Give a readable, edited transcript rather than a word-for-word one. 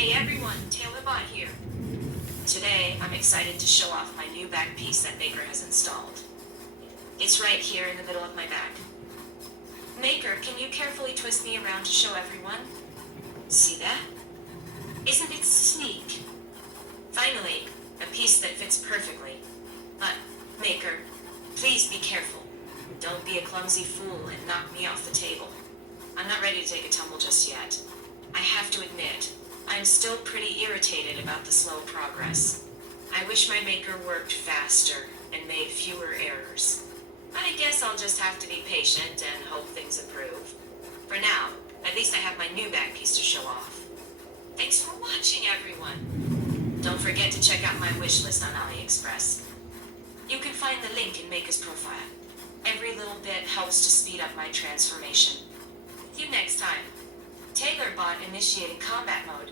Hey everyone, TaylorBot here. Today, I'm excited to show off my new back piece that Maker has installed. It's right here in the middle of my back. Maker, can you carefully twist me around to show everyone? See that? Isn't it sleek? Finally, a piece that fits perfectly. But, Maker, please be careful. Don't be a clumsy fool and knock me off the table. I'm not ready to take a tumble just yet. I have to admit, I'm still pretty irritated about the slow progress. I wish my Maker worked faster and made fewer errors. But I guess I'll just have to be patient and hope things improve. For now, at least I have my new back piece to show off. Thanks for watching, everyone. Don't forget to check out my wish list on AliExpress. You can find the link in Maker's profile. Every little bit helps to speed up my transformation. See you next time. TaylorBot initiating combat mode.